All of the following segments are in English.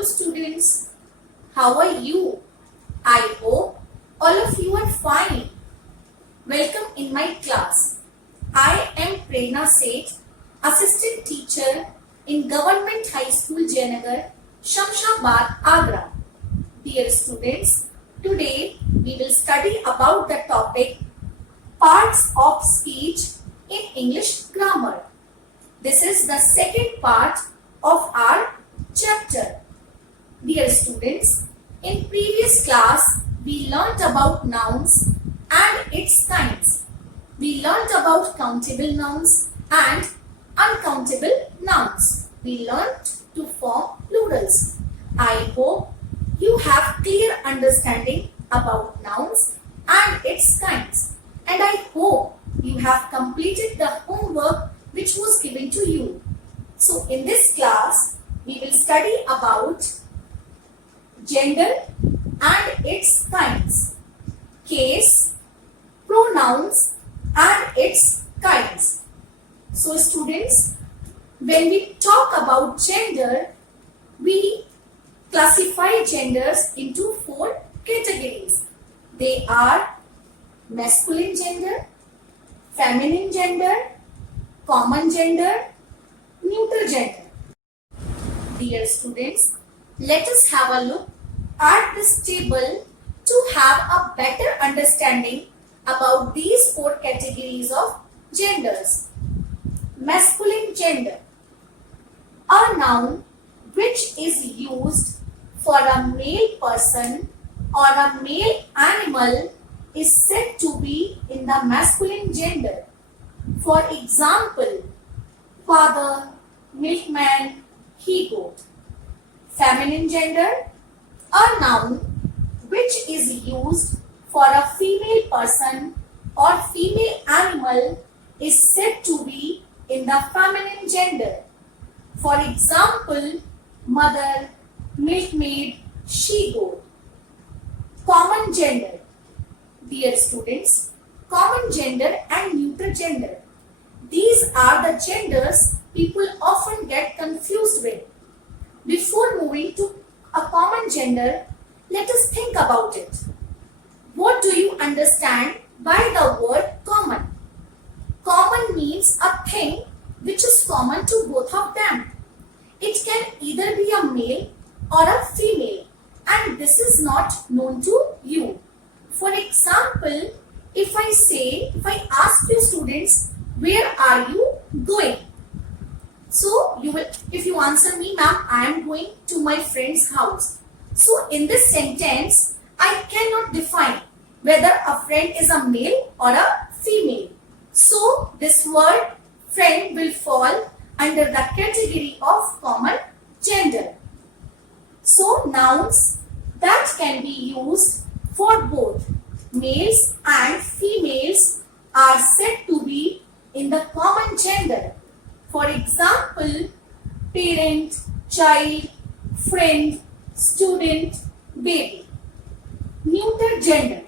Hello students, how are you? I hope all of you are fine. Welcome in my class. I am Prerna Seth, Assistant Teacher in Government High School Jayanagar, Shamshabad, Agra. Dear students, today we will study about the topic Parts of Speech in English Grammar. This is the second part of our chapter. Dear students, in previous class we learnt about nouns and its kinds. We learnt about countable nouns and uncountable nouns. We learnt to form plurals. I hope you have clear understanding about nouns and its kinds, and I hope you have completed the homework which was given to you. So in this class we will study about gender and its kinds, case, pronouns and its kinds. So students, when we talk about gender, we classify genders into 4 categories. They are masculine gender, feminine gender, common gender, neuter gender. Dear students, let us have a look at this table to have a better understanding about these 4 categories of genders. Masculine gender, a noun which is used for a male person or a male animal is said to be in the masculine gender. For example, father, milkman, he-goat. Feminine gender, a noun which is used for a female person or female animal is said to be in the feminine gender. For example, mother, milkmaid, she-goat. Common gender. Dear students, common gender and neuter gender. These are the genders people often get confused with. Before moving to a common gender, let us think about it. What do you understand by the word common? Common means a thing which is common to both of them. It can either be a male or a female, and this is not known to you. For example, if I ask you students, where are you going? So if you answer me, ma'am, I am going to my friend's house. So in this sentence, I cannot define whether a friend is a male or a female. So this word friend will fall under the category of common gender. So nouns that can be used for both males and females are said to be in the common gender. For example, parent, child, friend, student, baby. Neuter gender.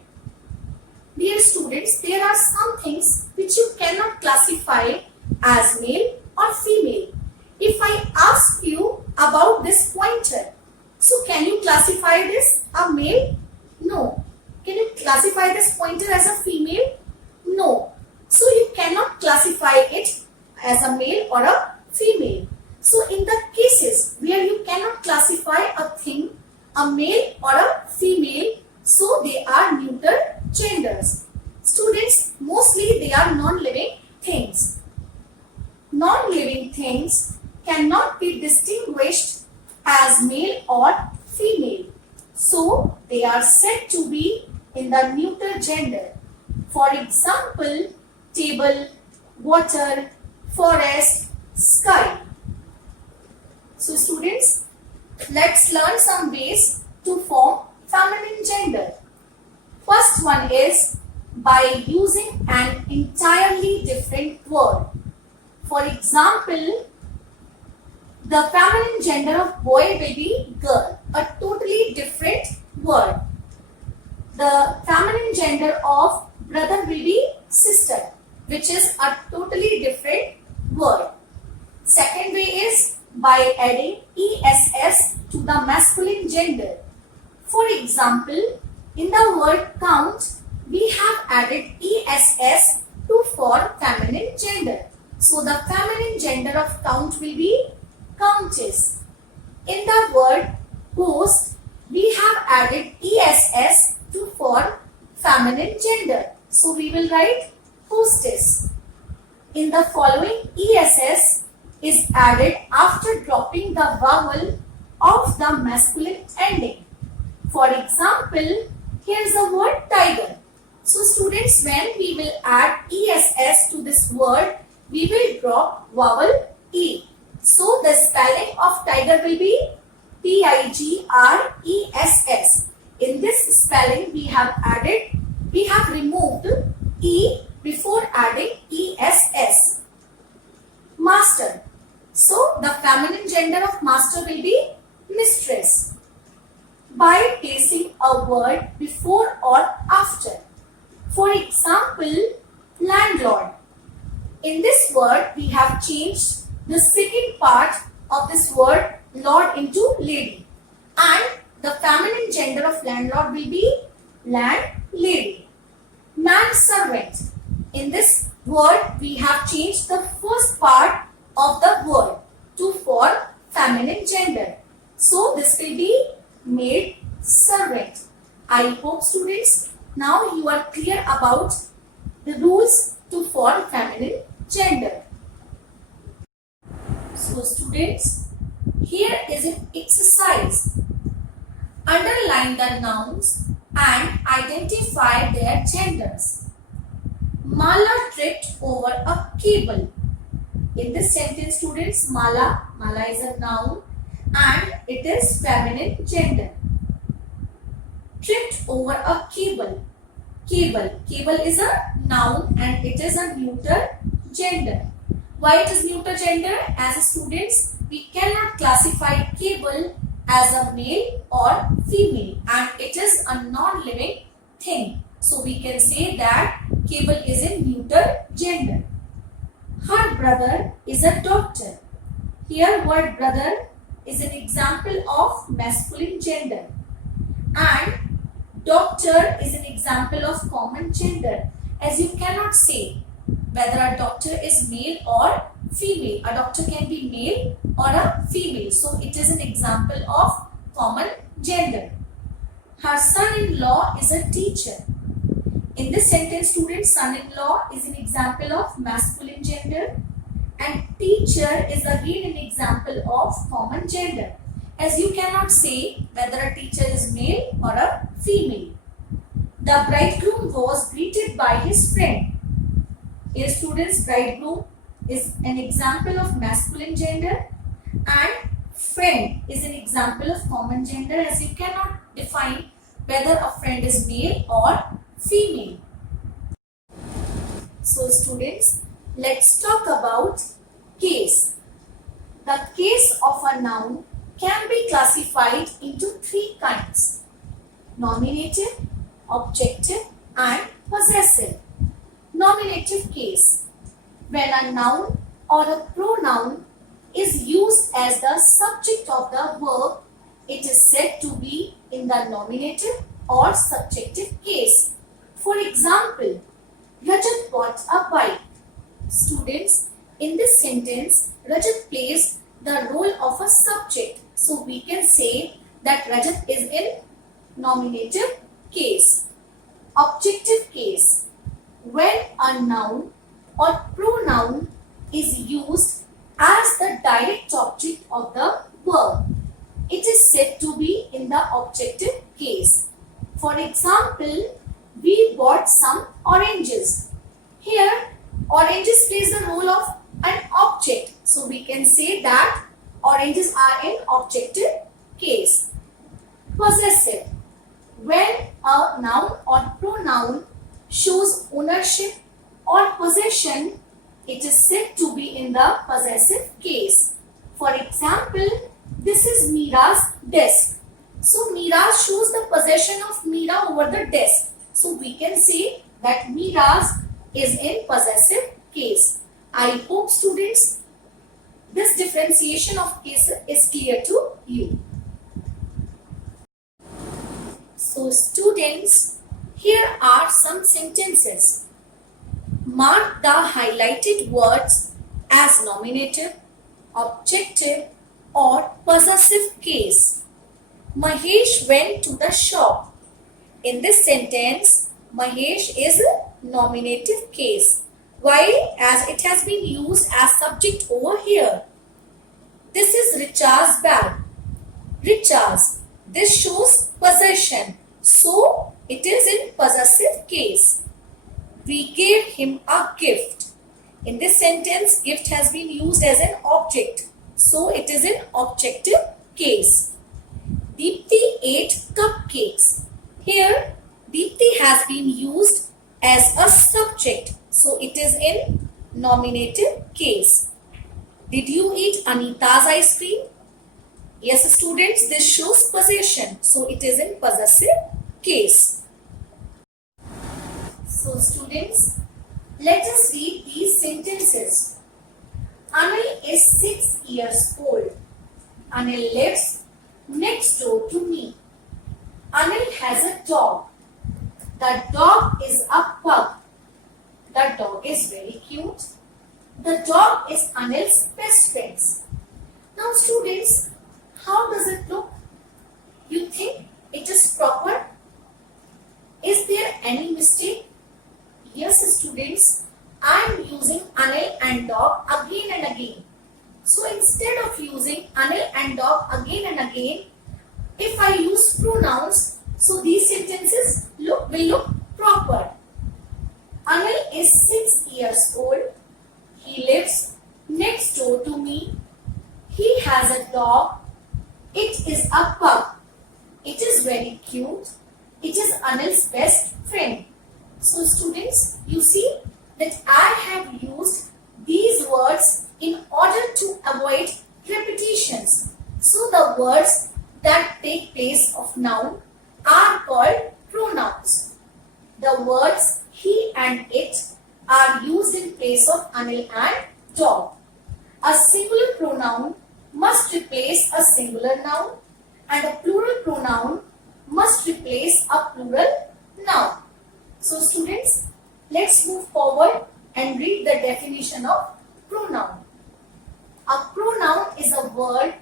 Dear students, there are some things which you cannot classify as male or female. If I ask you about this pointer, so can you classify this a male? No. Can you classify this pointer as a female? No. So you cannot classify it as a male or a female. So in the cases where you cannot classify a thing a male or a female, so they are neuter genders. Students, mostly they are non-living things. Non-living things cannot be distinguished as male or female. So they are said to be in the neuter gender. For example, table, water, forest, sky. So students, let's learn some ways to form feminine gender. First one is by using an entirely different word. For example, the feminine gender of boy will be girl, a totally different word. The feminine gender of brother will be sister, which is a totally different word. Second way is by adding ess to the masculine gender. For example, in the word count, we have added ess to for feminine gender. So the feminine gender of count will be countess. In the word host, we have added ess to for feminine gender. So we will write hostess. In the following, ess is added after dropping the vowel of the masculine ending. For example, here is the word tiger. So students, when we will add ess to this word, we will drop vowel e. So the spelling of tiger will be tigreess. In this spelling we have removed e before adding ess. Master. So the feminine gender of master will be mistress. By placing a word before or after. For example, landlord. In this word, we have changed the second part of this word lord into lady. And the feminine gender of landlord will be landlady. Manservant. In this word, we have changed the first part of the word to for feminine gender. So this will be maid servant. I hope students now you are clear about the rules to for feminine gender. So students, here is an exercise. Underline the nouns and identify their genders. Mala tripped over a cable. In this sentence students, Mala is a noun and it is feminine gender. Tripped over a cable. Cable is a noun and it is a neuter gender. Why it is neuter gender? As students, we cannot classify cable as a male or female and it is a non-living thing. So we can say that cable is in neuter gender. Her brother is a doctor. Here word brother is an example of masculine gender and doctor is an example of common gender, as you cannot say whether a doctor is male or female. A doctor can be male or a female. So it is an example of common gender. Her son-in-law is a teacher. In this sentence, students, son-in-law is an example of masculine gender and teacher is again an example of common gender, as you cannot say whether a teacher is male or a female. The bridegroom was greeted by his friend. Here students, bridegroom is an example of masculine gender and friend is an example of common gender, as you cannot define whether a friend is male or female. So students, let's talk about case. The case of a noun can be classified into three kinds: nominative, objective and possessive. Nominative case. When a noun or a pronoun is used as the subject of the verb, it is said to be in the nominative or subjective case. For example, Rajat bought a bike. Students, in this sentence, Rajat plays the role of a subject. So we can say that Rajat is in nominative case. Objective case. When a noun or pronoun is used as the direct object of the verb, it is said to be in the objective case. For example, we bought some oranges. Here, oranges plays the role of an object. So we can say that oranges are in objective case. Possessive. When a noun or pronoun shows ownership or possession, it is said to be in the possessive case. For example, this is Mira's desk. So Mira shows the possession of Mira over the desk. So we can say that Mira's is in possessive case. I hope students this differentiation of cases is clear to you. So students, here are some sentences. Mark the highlighted words as nominative, objective or possessive case. Mahesh went to the shop. In this sentence, Mahesh is a nominative case. Why? As it has been used as subject over here. This is Richa's bag. Richa's. This shows possession. So, it is in possessive case. We gave him a gift. In this sentence, gift has been used as an object. So, it is in objective case. Deepti ate cupcakes. Here, Deepti has been used as a subject. So, it is in nominative case. Did you eat Anita's ice cream? Yes, students, this shows possession. So, it is in possessive case. So, students, let us read these sentences. Anil is 6 years old. Anil lives next door to me. Anil has a dog. The dog is a pug. The dog is very cute. The dog is Anil's best friend. Now students, how does it look? You think it is proper? Is there any mistake? Yes students, I am using Anil and dog again and again. So instead of using Anil and dog again and again, if I use pronouns, so these sentences will look proper. Anil is 6 years old. He lives next door to me. He has a dog. It is a pug. It is very cute. It is Anil's best friend. So students, you see that I have used these words in order to avoid repetitions. So the words that take place of noun are called pronouns. The words he and it are used in place of Anil and dog. A singular pronoun must replace a singular noun and a plural pronoun must replace a plural noun. So students, let's move forward and read the definition of pronoun. A pronoun is a word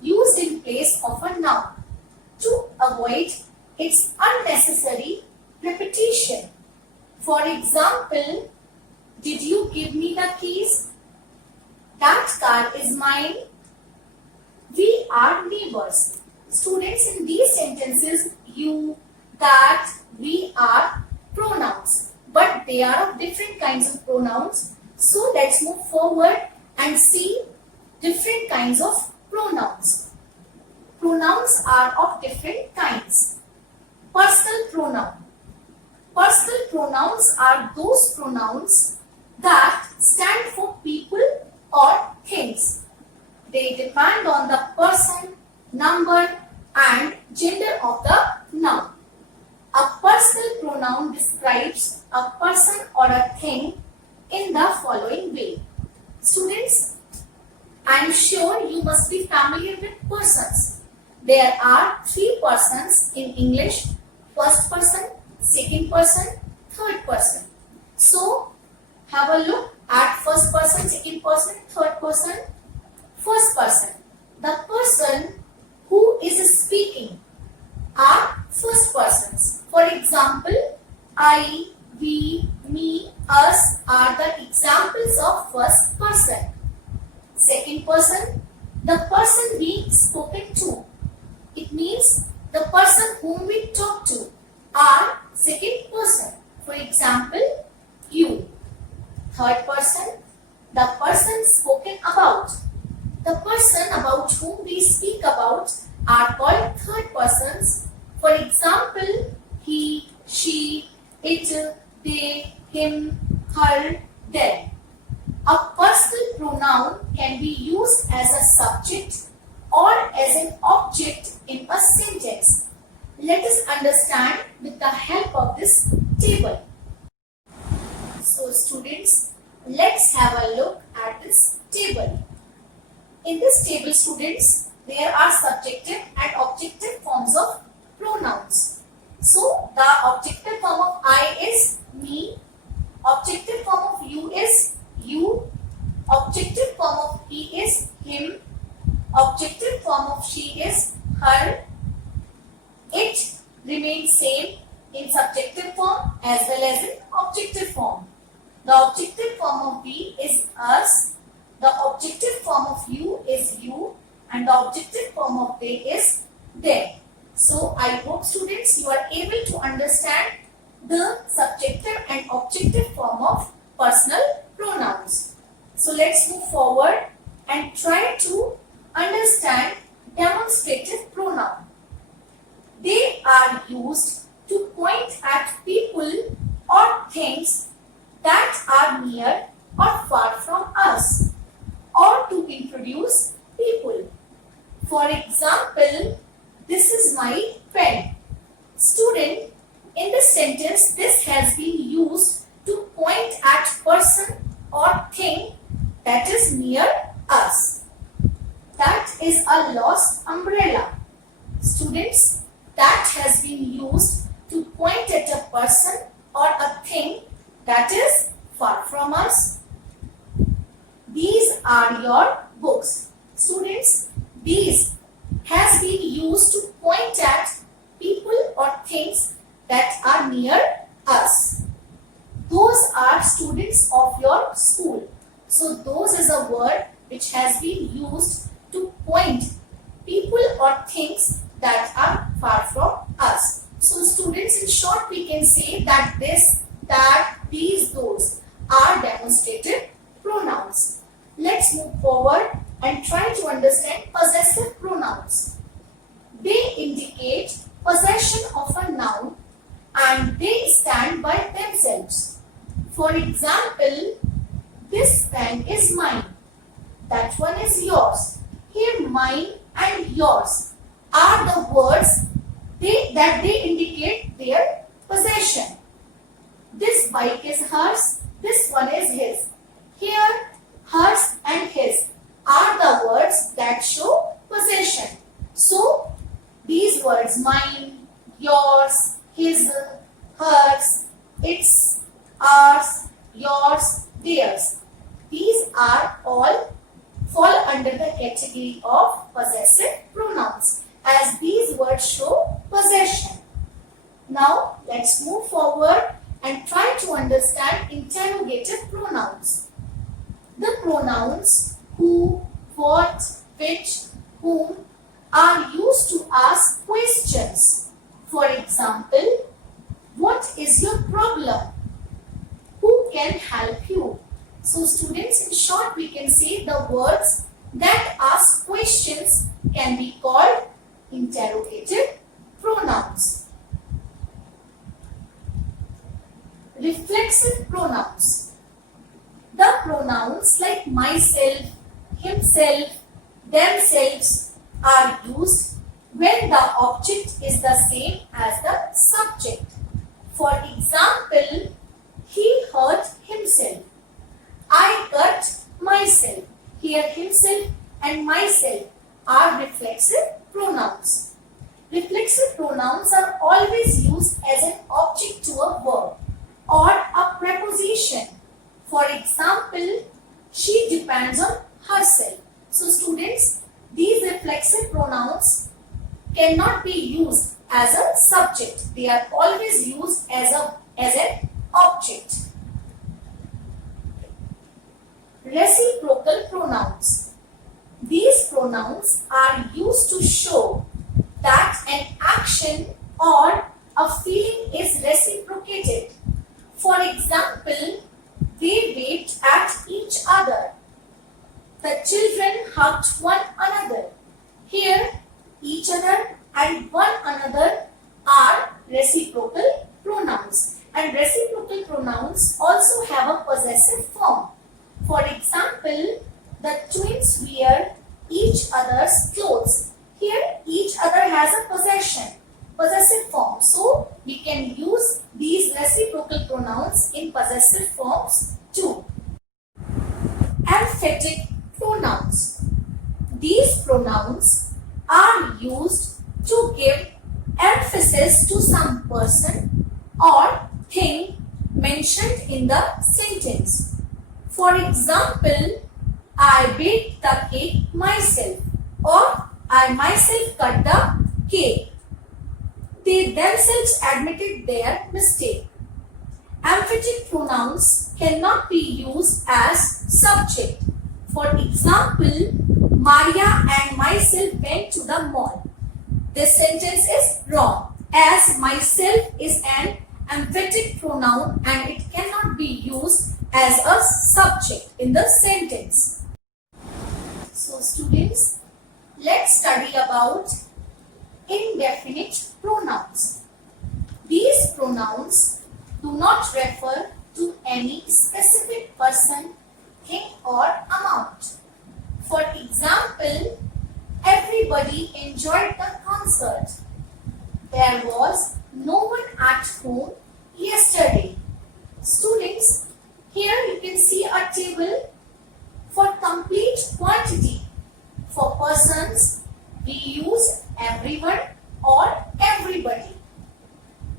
used in place of a noun to avoid its unnecessary repetition. For example, did you give me the keys? That car is mine. We are neighbors. Students, in these sentences, you, that, we are pronouns. But they are of different kinds of pronouns. So let's move forward and see different kinds of pronouns. Pronouns are of different kinds. Personal pronoun. Personal pronouns are those pronouns that stand for people or things. They depend on the person, number and gender of the noun. A personal pronoun describes a person or a thing in the following way. Students, I am sure you must be familiar with persons. There are 3 persons in English: first person, second person, third person. So, have a look at first person, second person, third person. First person. The person who is speaking are first persons. For example, I, we, me, us are the examples of first person. Second person, the person being spoken to. It means the person whom we talk to are second person. For example, you. Third person, the person spoken about. The person about whom we speak about are called third persons. For example, he, she, it, they, him, her, them. A personal pronoun can be used as a subject or as an object in a sentence. Let us understand with the help of this table. So students, let's have a look at this table. In this table, students, there are subjective and objective forms of pronouns. So, the objective form of I is me, objective form of you is you, objective form of he is him, objective form of she is her. It remains same in subjective form as well as in objective form. The objective form of we is us, the objective form of you is you, and the objective form of they is them. So I hope students you are able to understand the subjective and objective form of personal pronouns. So let's move forward and try to understand demonstrative pronoun. They are used to point at people or things that are near or far from us, or to introduce people. For example, this is my pen. Student, in this sentence, this has been used to point at person or thing that is near us. That is a lost umbrella. Students, that has been used to point at a person or a thing that is far from us. These are your books. Students, these has been used to point at people or things that are near us. Those are students of your school. So those is a word which has been used to point people or things that are far from us. So students, in short, we can say that this, that, these, those are demonstrative pronouns. Let's move forward and try to understand possessive pronouns. They indicate possession of a noun and they stand by themselves. For example, this pen is mine. That one is yours. Here, mine and yours are the words that they indicate their possession. This bike is hers. This one is his. Here, hers and his are the words that show possession. So, these words mine, yours, his, hers, its, ours, yours, theirs. These are all fall under the category of possessive pronouns as these words show possession. Now, let's move forward and try to understand interrogative pronouns. The pronouns who, what, which, whom are used to ask questions. For example, what is your problem? Who can help you? So students, in short, we can say the words that ask questions can be called interrogative pronouns. Reflexive pronouns. The pronouns like myself, himself, themselves are used when the object is the same as the subject. For example, he hurt himself. I cut myself. Here himself and myself are reflexive pronouns. Reflexive pronouns are always used as an object to a verb or a preposition. For example, she depends on herself. So students, these reflexive pronouns cannot be used as a subject. They are always used as an object. Reciprocal pronouns. These pronouns are used to show that an action or a feeling is reciprocated. For example, they waved at each other. The children hugged one another. Here, each other and one another are reciprocal pronouns. And reciprocal pronouns also have a possessive form. For example, the twins wear each other's clothes. Here, each other has a possessive form. So, we can use these reciprocal pronouns in possessive forms too. Emphatic pronouns. pronouns are used to give emphasis to some person or thing mentioned in the sentence. For example, I baked the cake myself, or I myself cut the cake. They themselves admitted their mistake. Emphatic pronouns cannot be used as subject. For example, Maria and myself went to the mall. This sentence is wrong, as myself is an emphatic pronoun and it cannot be used as a subject in the sentence. So students, let's study about indefinite pronouns. These pronouns do not refer to any specific person, thing or amount. For example, everybody enjoyed the concert. There was no one at home yesterday. Students, here you can see a table for complete quantity. For persons, we use everyone or everybody.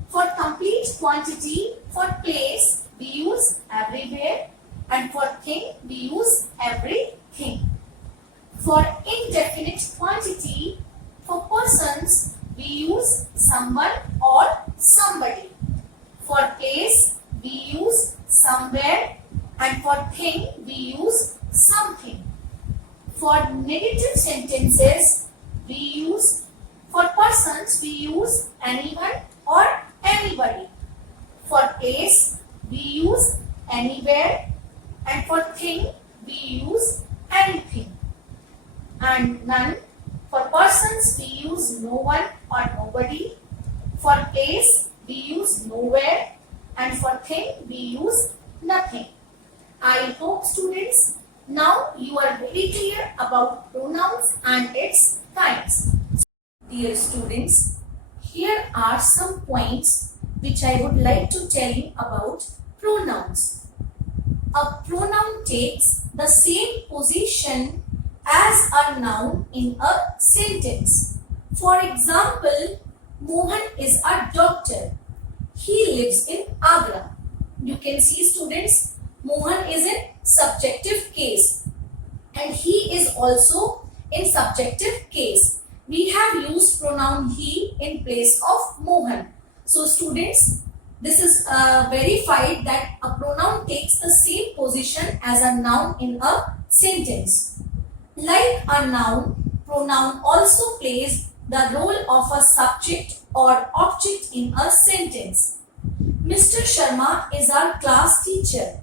For complete quantity, for place, we use everywhere, and for thing, we use everything. For indefinite quantity, for persons, we use someone or somebody. For place, we use somewhere, and for thing, we use something. For negative sentences, for persons, we use anyone or anybody. For place, we use anywhere, and for thing, we use anything. And none. For persons, we use no one or nobody. For place, we use nowhere, and for thing, we use nothing. I hope students, now you are very clear about pronouns and its kinds. Dear students, here are some points which I would like to tell you about pronouns. A pronoun takes the same position as a noun in a sentence. For example, Mohan is a doctor. He lives in Agra. You can see students, Mohan is in subjective case and he is also in subjective case. We have used pronoun he in place of Mohan. So students, this is verified that a pronoun takes the same position as a noun in a sentence. Like a noun, pronoun also plays the role of a subject or object in a sentence. Mr. Sharma is our class teacher.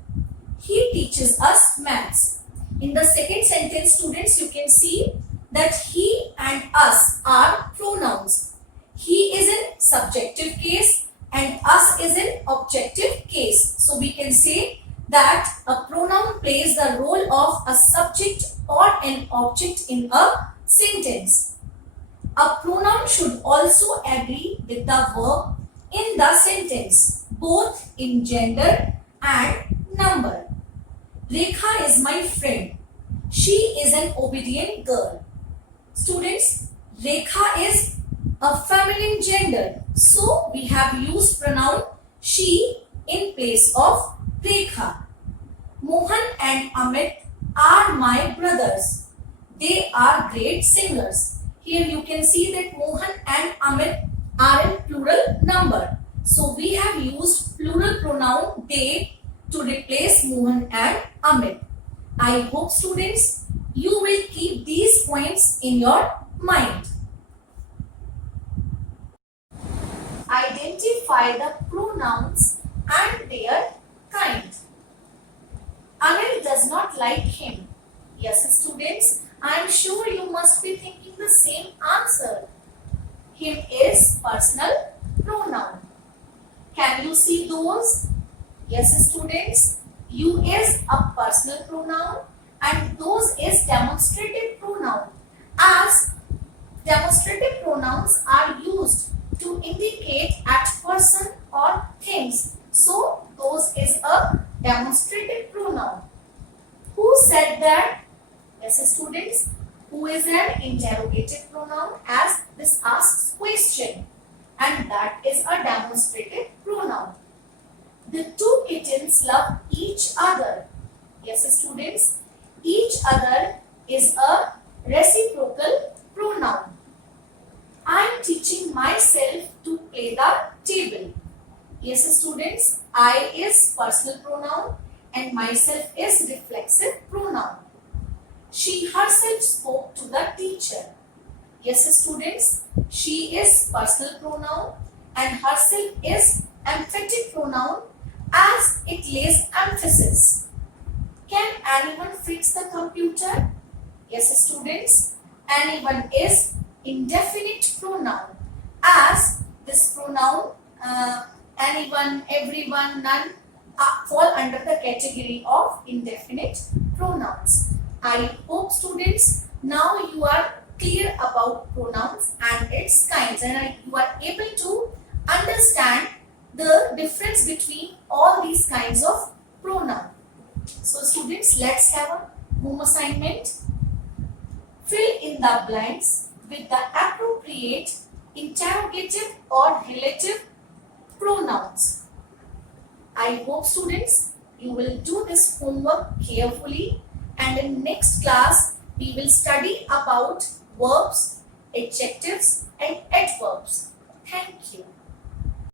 He teaches us maths. In the second sentence, students, you can see that he and us are pronouns. He is in subjective case and us is in objective case. So we can say that a pronoun plays the role of a subject or an object in a sentence. A pronoun should also agree with the verb in the sentence, both in gender and number. Rekha is my friend. She is an obedient girl. Students, Rekha is a feminine gender. So we have used pronoun she in place of Rekha. Mohan and Amit are my brothers. They are great singers. Here you can see that Mohan and Amit are in plural number. So we have used plural pronoun they to replace Mohan and Amit. I hope students, you will keep these points in your mind. Identify the pronouns and their kind. Anil does not like him. Yes, students, I am sure you must be thinking the same answer. Him is personal pronoun. Can you see those? Yes, students, you is a personal pronoun and those is demonstrative pronoun. As demonstrative pronouns are used to indicate at person or things. So, those is a demonstrative pronoun. Who said that? Yes, students, who is an interrogative pronoun as this asks question, and that is a demonstrative pronoun. The two kittens love each other. Yes, students, each other is a reciprocal pronoun. I am teaching myself to play the table. Yes, students, I is personal pronoun and myself is reflexive pronoun. She herself spoke to the teacher. Yes, students, she is personal pronoun and herself is emphatic pronoun as it lays emphasis. Can anyone fix the computer? Yes, students, anyone is indefinite pronoun as this pronoun anyone, everyone, none fall under the category of indefinite pronouns. I hope students now you are clear about pronouns and its kinds and you are able to understand the difference between all these kinds of pronoun. So students, let's have a home assignment. Fill in the blanks with the appropriate interrogative or relative pronouns. I hope students you will do this homework carefully, and in next class we will study about verbs, adjectives and adverbs. Thank you.